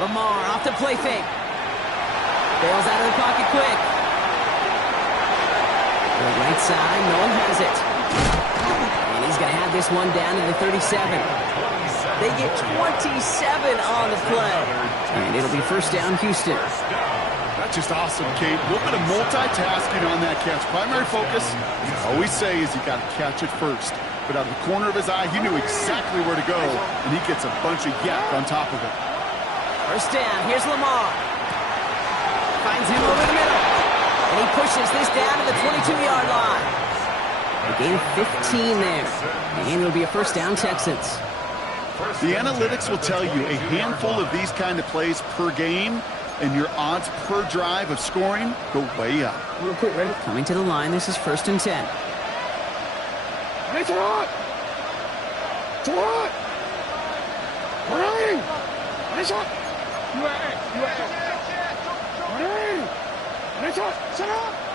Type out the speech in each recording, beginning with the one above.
Lamar off the play fake. Bails out of the pocket quick. To the right side, no one has it. And he's going to have this one down to the 37. They get 27 on the play. And it'll be first down, Houston. That's just awesome, Kate. A little bit of multitasking on that catch. Primary focus, you always say, is you got to catch it first. But out of the corner of his eye, he knew exactly where to go, and he gets a bunch of yak on top of it. First down, here's Lamar. Finds him over the middle. And he pushes this down to the 22-yard line. A gain of 15 there. And it'll be a first down, Texans. The analytics will tell you a handful of these kind of plays per game, and your odds per drive of scoring go way up. Real quick, ready? Coming to the line, this is 1st and 10. Hey, Gerard! Gerard! Ryan! Hey, shot!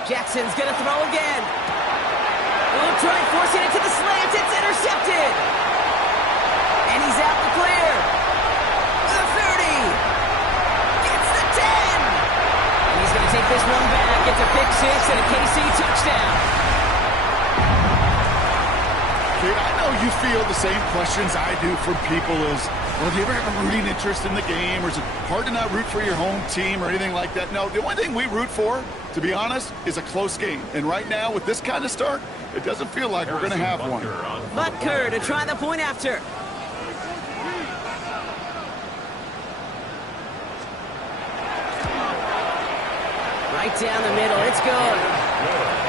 Jackson's going to throw again. He'll try forcing it to the slant. It's intercepted. And he's out the clear. The 30. Gets the 10. And he's going to take this one back. It's a pick six and a KC touchdown. Kate, I know you feel the same questions I do from people as, well, do you ever have a rooting interest in the game, or is it hard to not root for your home team or anything like that? No, the only thing we root for, to be honest, is a close game. And right now, with this kind of start, it doesn't feel like we're going to have one. Butker to try the point after. Right down the middle, it's good.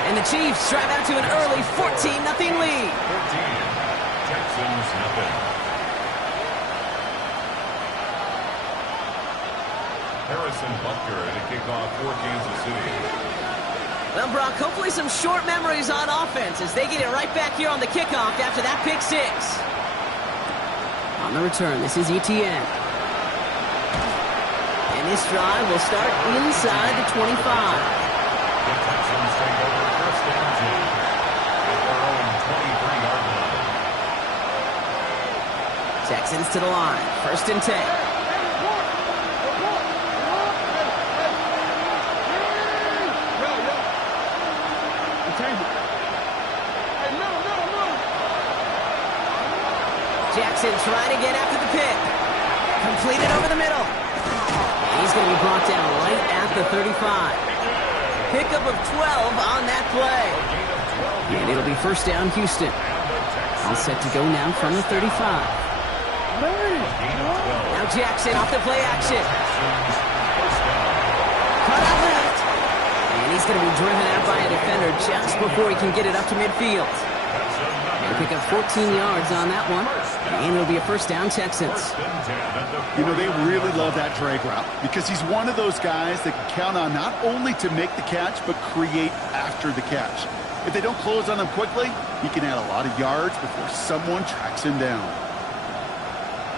And the Chiefs drive out to an early 14-0 lead. 14, Texans nothing. Harrison Butker to kick off for Kansas City. Well, Brock, hopefully some short memories on offense as they get it right back here on the kickoff after that pick six. On the return, this is ETN. And this drive will start inside the 25. The Texans take over first and 10 at their own 23-yard line. Texans to the line, 1st and 10. Jackson trying to get after the pick. Completed over the middle. And he's going to be brought down right at the 35. Pickup of 12 on that play. And it'll be first down, Houston. All set to go now from the 35. Now Jackson off the play action. Cut out left. And he's going to be driven out by a defender just before he can get it up to midfield. And pick up 14 yards on that one. And it'll be a first down, Texans. You know, they really love that drag route because he's one of those guys that can count on not only to make the catch, but create after the catch. If they don't close on him quickly, he can add a lot of yards before someone tracks him down.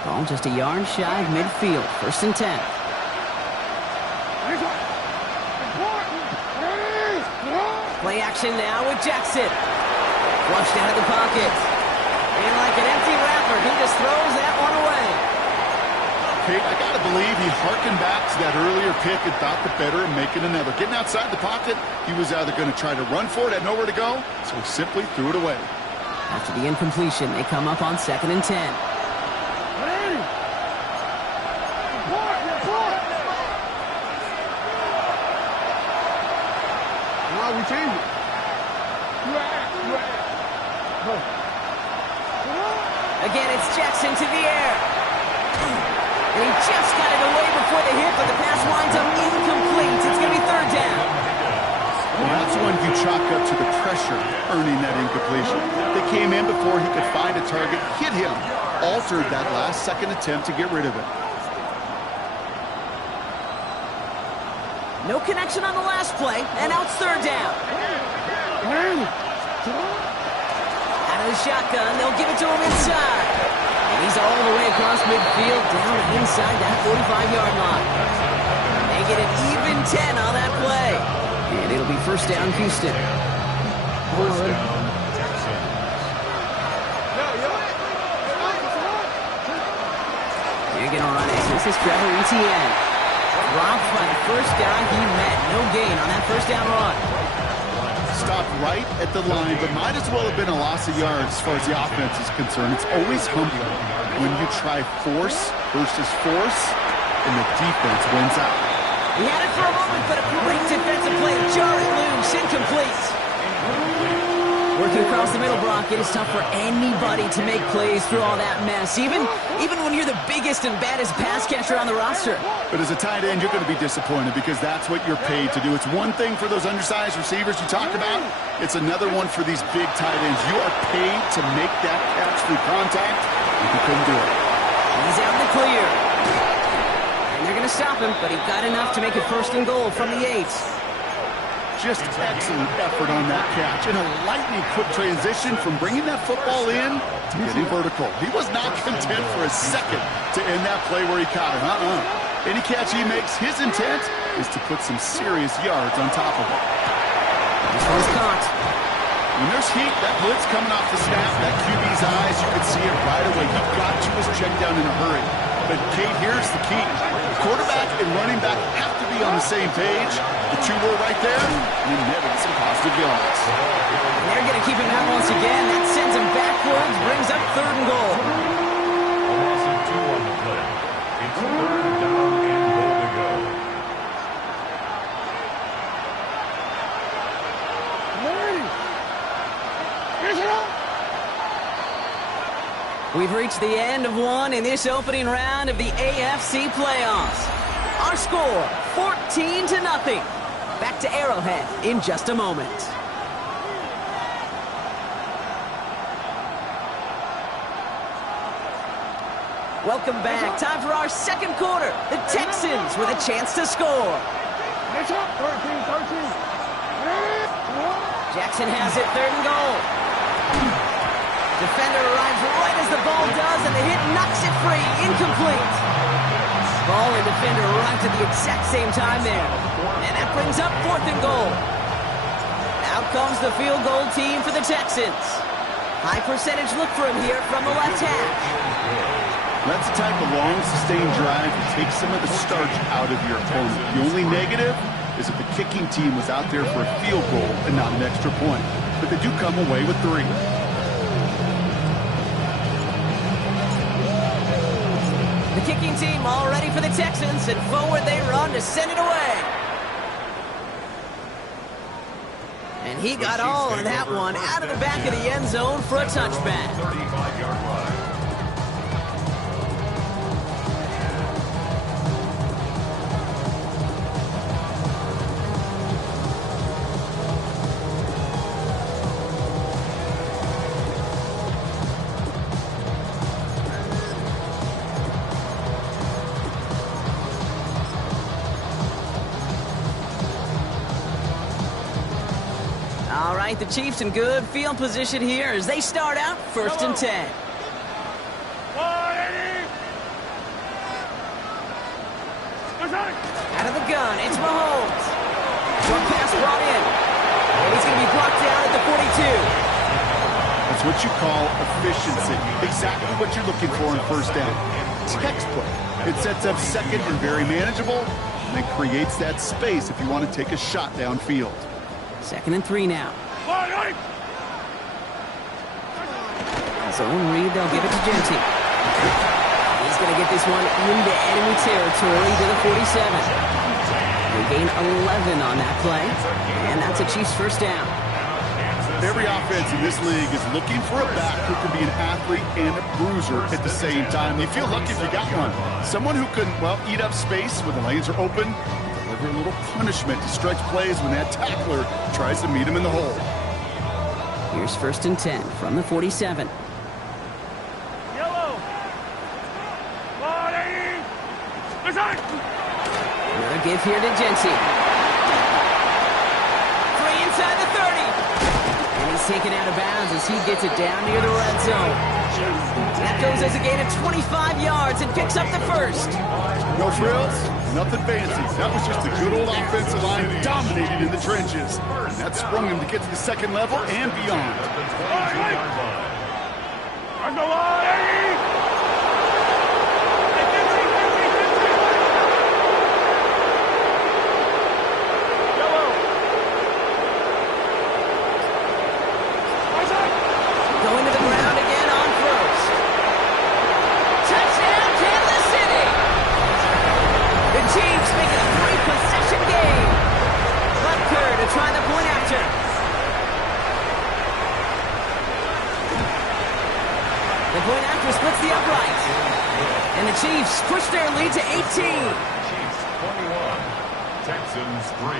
Ball just a yard shy of midfield. 1st and 10. Play action now with Jackson. Flushed out of the pocket. And like an empty wrapper, he just throws that one away. Kate, I got to believe he harkened back to that earlier pick and thought the better and making another. Getting outside the pocket, he was either going to try to run for it, had nowhere to go, so he simply threw it away. After the incompletion, they come up on 2nd and 10. Well, we changed it. Again, it's Jackson to the air. And he just got it away before the hit, but the pass winds up incomplete. It's going to be 3rd down. Well, that's one you chalk up to the pressure earning that incompletion. They came in before he could find a target, hit him, altered that last-second attempt to get rid of it. No connection on the last play, and now it's 3rd down. Out of the shotgun, they'll give it to him inside. And he's all the way across midfield, down inside that 45-yard line. They get an even 10 on that play. And it'll be first down, Houston. First down, Texans. They're going to run it. This is Trevor Etienne. Dropped by the first guy he met. No gain on that first down run. Stopped right at the line, but might as well have been a loss of yards as far as the offense is concerned. It's always humbling when you try force versus force, and the defense wins out. He had it for a moment, but a great defensive play. Jarring loose, incomplete. Working across the middle, Brock, it is tough for anybody to make plays through all that mess, even when you're the biggest and baddest pass catcher on the roster. But as a tight end, you're going to be disappointed because that's what you're paid to do. It's one thing for those undersized receivers you talked about. It's another one for these big tight ends. You are paid to make that catch through contact, and you couldn't do it. He's out in the clear. And they're going to stop him, but he got enough to make it 1st and goal from the 8. Just excellent effort on that catch. And a lightning-quick transition from bringing that football in to getting vertical. He was not content for a second to end that play where he caught it. Any catch he makes, his intent is to put some serious yards on top of it. This one's caught. When there's heat, that blitz coming off the snap, that QB's eyes, you can see it right away. He got to his check down in a hurry. But, Kate, here's the key. Quarterback and running back have to be on the same page. The two were right there, and then netted some positive yards. And they're going to keep him out once again. That sends him backwards, brings up 3rd and goal. A loss of 2 on the play. It's 3rd down and goal to go. We've reached the end of one in this opening round of the AFC playoffs. Our score, 14-0. Back to Arrowhead in just a moment. Welcome back. Time for our 2nd quarter. The Texans with a chance to score. Jackson has it, 3rd and goal. Defender arrives right as the ball does, and the hit knocks it free. Incomplete. Ball and defender arrived at the exact same time there. And that brings up 4th and goal. Out comes the field goal team for the Texans. High percentage look for him here from the left hash. That's the type of long, sustained drive that takes some of the starch out of your opponent. The only negative is if the kicking team was out there for a field goal and not an extra point. But they do come away with 3. The kicking team all ready for the Texans, and forward they run to send it away. And he got all of that one out of the back of the end zone for a touchback. 35-yard line. All right, the Chiefs in good field position here as they start out 1st and 10. Out of the gun, it's Mahomes. Short pass brought in. And he's going to be blocked down at the 42. That's what you call efficiency. Exactly what you're looking for in 1st down. Textbook. It sets up 2nd and very manageable, and it creates that space if you want to take a shot downfield. 2nd and 3 now. Zone read, they'll give it to Genty. He's going to get this one into enemy territory to the 47. They gain 11 on that play, and that's a Chiefs 1st down. Every offense in this league is looking for a back who can be an athlete and a bruiser at the same time. You feel lucky if you got one. Someone who can, well, eat up space when the lanes are open, deliver a little punishment to stretch plays when that tackler tries to meet him in the hole. Here's 1st and 10 from the 47. Another give here to Genty. 3 inside the 30. And he's taken out of bounds as he gets it down near the red zone. That goes as a gain of 25 yards and picks up the 1st. No frills, nothing fancy. That was just a good old offensive line dominated in the trenches. And that sprung him to get to the 2nd level and beyond. Chiefs make it a 3-possession game. Butker to try the point after. The point after splits the upright. And the Chiefs push their lead to 18. Chiefs 21, Texans 3.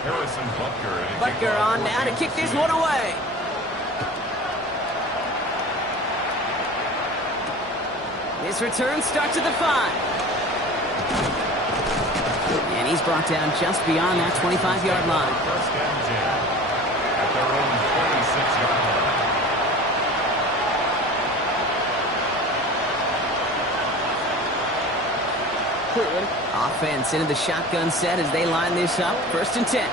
Harrison Butker. Butker on now to kick this one away. This return starts at the 5. And he's brought down just beyond that 25-yard line. First and 10 at their own 26-yard line. Offense into the shotgun set as they line this up. First and 10.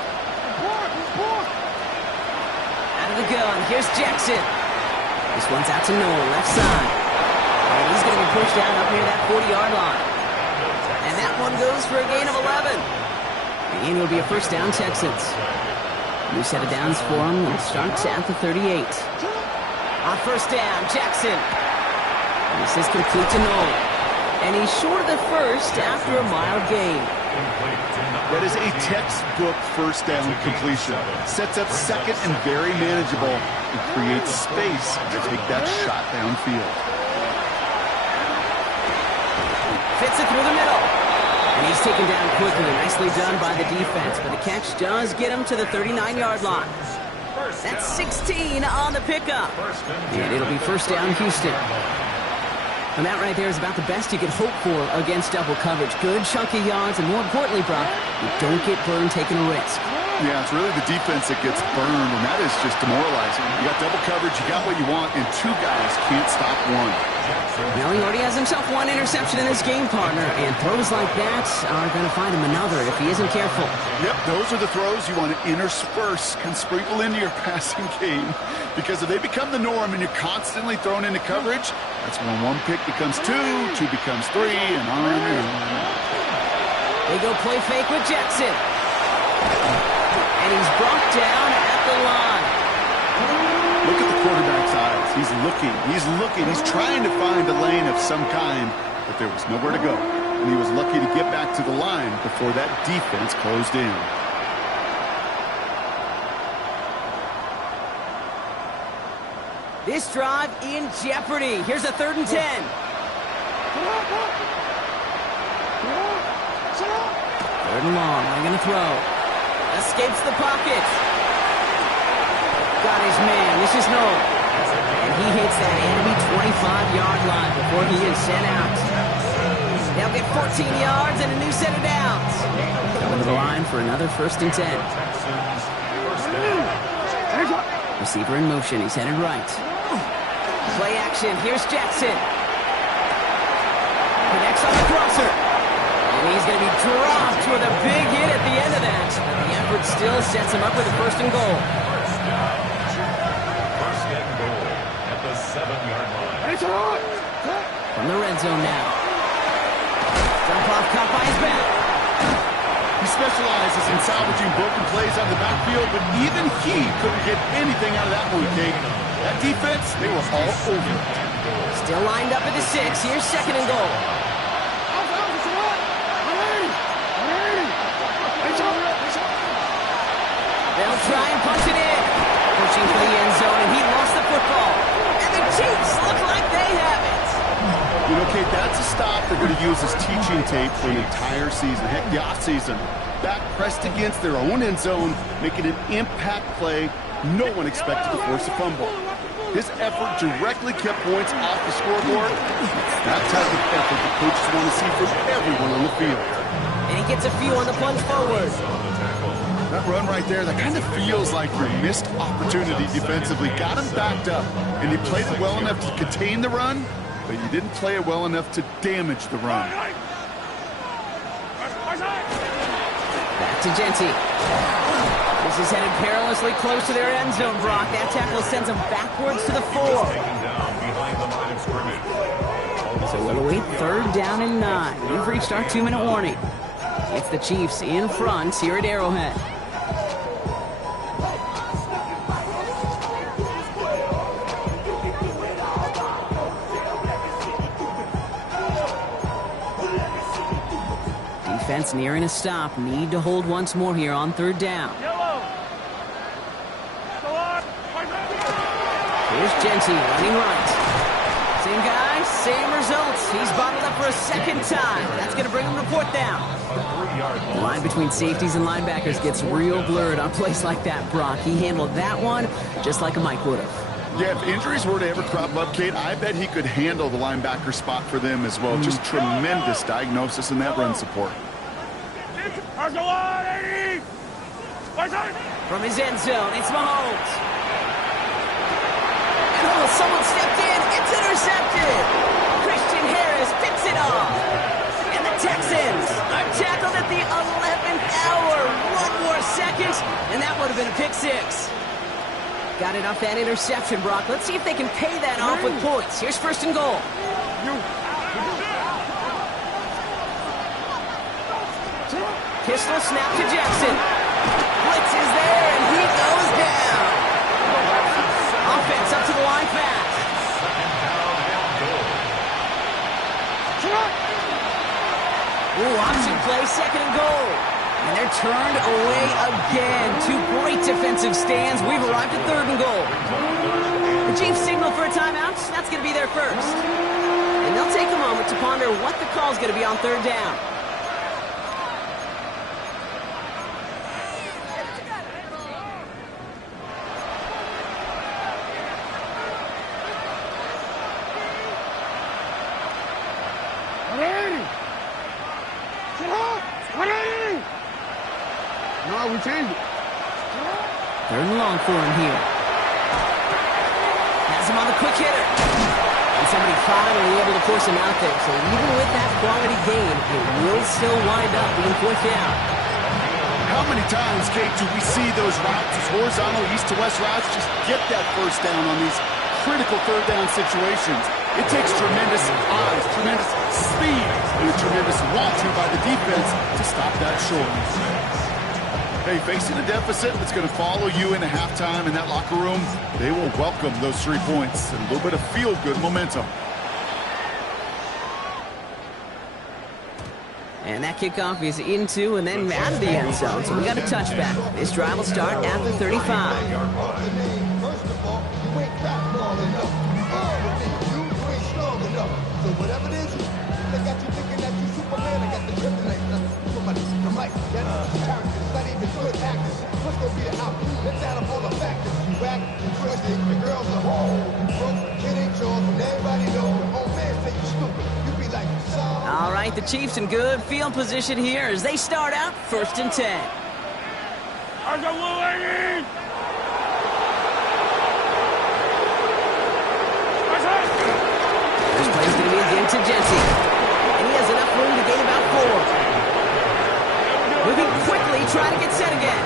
Out of the gun. Here's Jackson. This one's out to Noel, left side. And he's going to be pushed out up near that 40-yard line. And that one goes for a gain of 11. And it'll be a first down, Texans. New set of downs for him. It starts at the 38. On first down, Jackson. And this is complete to Noel. And he's short of the first after a mild gain. That is a textbook first down completion. Sets up second and very manageable and creates space to take that shot downfield. Fits it through the middle. And he's taken down quickly. Nicely done by the defense. But the catch does get him to the 39-yard line. That's 16 on the pickup. And it'll be first down, Houston. And that right there is about the best you could hope for against double coverage. Good chunky yards, and more importantly, Brock, you don't get burned taking a risk. Yeah, it's really the defense that gets burned, and that is just demoralizing. You got double coverage, you got what you want, and two guys can't stop one. Well, he already has himself one interception in this game, partner, and throws like that are going to find him another if he isn't careful. Yep, those are the throws you want to intersperse and sprinkle into your passing game, because if they become the norm and you're constantly thrown into coverage, that's when one pick becomes two becomes three, and on and on. They go play fake with Jackson. And he's brought down at the line. Look at the quarterback's eyes. He's looking. He's trying to find a lane of some kind, but there was nowhere to go. And he was lucky to get back to the line before that defense closed in. This drive in jeopardy. Here's a 3rd and 10. 3rd and long. They're going to throw. Escapes the pocket. Got his man. This is Noel. And he hits that enemy 25-yard line before he is sent out. They'll get 14 yards and a new set of downs. Coming to the line for another 1st and 10. Receiver in motion. He's headed right. Play action. Here's Jackson. Connects on the crosser. And he's going to be dropped with a big hit at the end of that. The effort still sets him up with a 1st and goal. First and goal at the 7-yard line. From the red zone now. Dump off caught by his back. He specializes in salvaging broken plays on the backfield, but even he couldn't get anything out of that one, Kate. That defense, they were all over it. Still lined up at the 6. Here's 2nd and goal. They'll try and punch it in. Pushing for the end zone, and he lost the football. And the Chiefs look like they have it. You know, Kate, that's a stop they're going to use as teaching tape for an entire season. Heck, the offseason. Back pressed against their own end zone, making an impact play. No one expected to force a fumble. His effort directly kept points off the scoreboard. It's that type of effort the coaches want to see from everyone on the field. And he gets a few on the plunge forward. That run right there, that kind of feels like your missed opportunity defensively. Got him backed up, and he played it well enough to contain the run, but you didn't play it well enough to damage the run. Back to Genty. This is headed perilously close to their end zone, Brock. That tackle sends them backwards to the 4. Taken down behind the line of scrimmage. So we'll await 3rd down and 9. We've reached our 2-minute warning. It's the Chiefs in front here at Arrowhead. Defense nearing a stop. Need to hold once more here on third down. Here's Genty running right. Same guy, same results. He's bottled up for a second time. That's going to bring him to fourth down. The line between safeties and linebackers gets real blurred on plays like that, Brock. He handled that one just like a Mike would have. Yeah, if injuries were to ever crop up, Kate, I bet he could handle the linebacker spot for them as well. Just tremendous diagnosis in that run support. From his end zone, it's Mahomes. Oh, someone stepped in. It's intercepted. Christian Harris picks it off. And the Texans are tackled at the 11th hour. One more second, and that would have been a pick six. Got it off that interception, Brock. Let's see if they can pay that off with points. Here's first and goal. Pistol snap to Jackson. Blitz is there, and he goes down. Offense up to the line fast. Ooh, option play, second and goal. And they're turned away again. Two great defensive stands. We've arrived at third and goal. The Chiefs signal for a timeout. That's going to be their first. And they'll take a moment to ponder what the call's going to be on third down. No, we changed it. Third and long for him here. Has him on the quick hitter. And somebody finally able to force him out there. So even with that quality gain, it will still wind up being fourth down. How many times, Kate, do we see those routes, those horizontal east to west routes, just get that first down on these critical third down situations? It takes tremendous eyes, tremendous speed, and a tremendous want-to by the defense to stop that short. Hey, facing a deficit that's going to follow you into halftime in that locker room, they will welcome those 3 points and a little bit of feel-good momentum. And that kickoff is into and then out of the end zone. So we got a touchback. This drive will start at the 35. First of all, you ain't fat ball enough. You ain't strong enough. So whatever it is, they got you thinking that you Superman. I got the kryptonite. Somebody, the mic, that's character. It's not even good actors. What's gonna be the outcome? Let's add up all the factors. You whack, you twisted, the girls are whole. You broke, kid ain't yours, and everybody knows. Your old man say you stupid. You be like, sorry. All right, the Chiefs in good field position here as they start out first and 10. This play's going to be again to Genty. And he has enough room to gain about 4. Moving quickly, trying to get set again.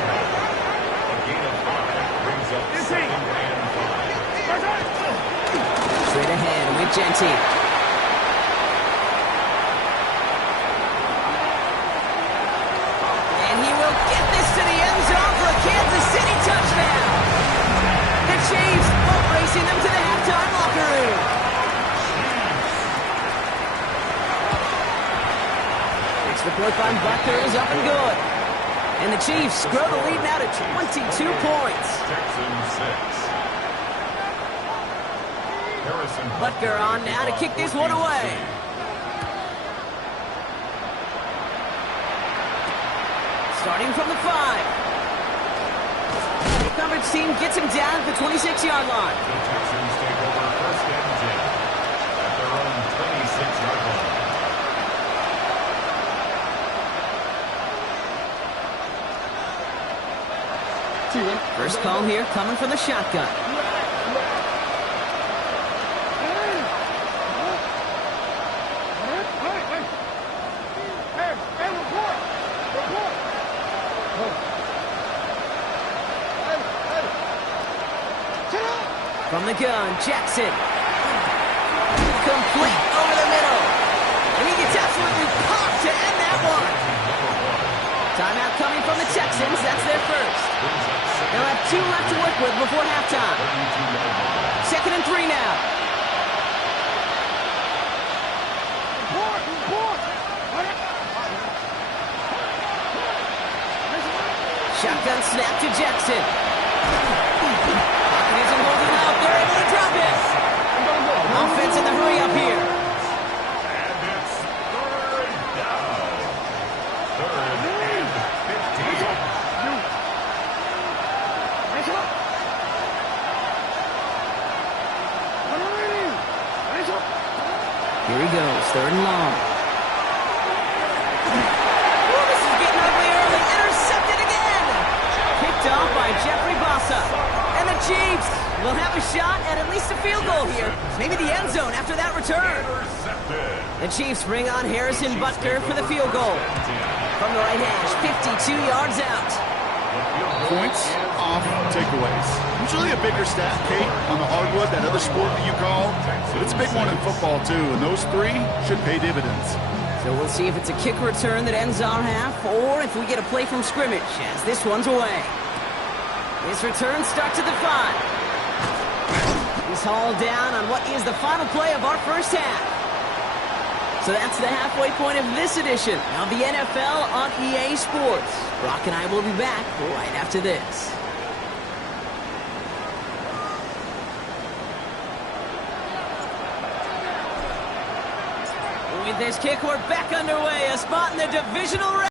Straight ahead with Genty. And he will get this to the end zone for a Kansas City touchdown. The Chiefs boat racing them to the halftime locker room. The point by Buckner is up and good. And the Chiefs grow the lead now to 22 points. Butker on now to kick this one away. Starting from the 5. The coverage team gets him down at the 26-yard line. The Texans take over first and 10 at their own 26-yard line. First call here coming from the shotgun. From the gun, Jackson. Complete over the middle. And he gets absolutely popped to end that one. Timeout coming from the Texans. That's their first. They'll have 2 left to work with before halftime. 2nd and 3 now. Shotgun snap to Jackson. Pocket isn't holding up. They're able to drop it. Offense in the hurry up here. And it's third down. Third and 15. Here he goes, third and long. Ooh, this is getting ugly early. Intercepted again. Picked off by Jeffrey Bossa. And the Chiefs will have a shot at least a field goal here. Maybe the end zone after that return. The Chiefs bring on Harrison Butker for the field goal. From the right hash, 52 yards out. Points off takeaways. Usually a bigger stat, Kate, on the hardwood, that other sport that you call. But it's a big one in football, too. And those three should pay dividends. So we'll see if it's a kick return that ends our half, or if we get a play from scrimmage, as this one's away. This return starts at the 5. He's hauled down on what is the final play of our first half. So that's the halfway point of this edition of the NFL on EA Sports. Brock and I will be back right after this. With this kick, we're back underway. A spot in the divisional round.